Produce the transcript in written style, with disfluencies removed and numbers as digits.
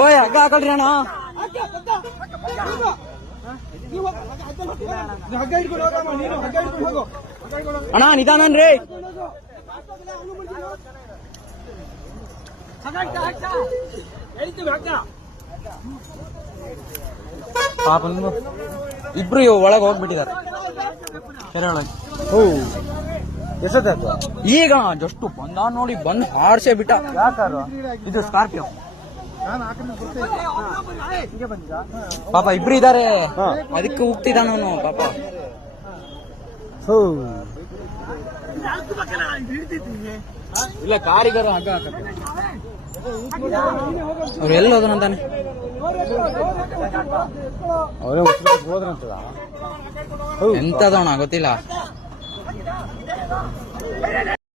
ಓಯ್ ಹಗ್ಗ ಹಾಕಲ್ರಿ ಅಣ್ಣ. ಅಣ್ಣ ನಿಧಾನನ್ರಿ. ಪಾಪ ಇಬ್ರು ಒಳಗೆ ಹೋಗ್ಬಿಟ್ಟಿದ್ದಾರೆ ಕೆರೆ ಒಳಗೆ. ಎಷ್ಟೊತ್ತಾಯ್ತು ಈಗ ಜಸ್ಟ್ ಬಂದ ನೋಡಿ, ಬಂದ್ ಹಾರ್ಸೇ ಬಿಟ್ಟ. ಯಾಕಾರು ಇದು ಸ್ಕಾರ್ಪಿಯೋ. ಪಾಪ ಇಬ್ರು ಇದಾರೆ, ಅದಕ್ಕೆ ಹೋಗ್ತಿದ್ದಾನವನು ಪಾಪ. ಇಲ್ಲ ಕಾರಿಗಾರ ಹಗ್ಗ ಹಾಕತ್ತೆ. ಅವ್ರು ಎಲ್ಲಿ ಹೋದ್ರಂತಾನೆ, ಅವರೇ ಹೋದ್ರಂತದ. ಎಂತದವಣ ಗೊತ್ತಿಲ್ಲ.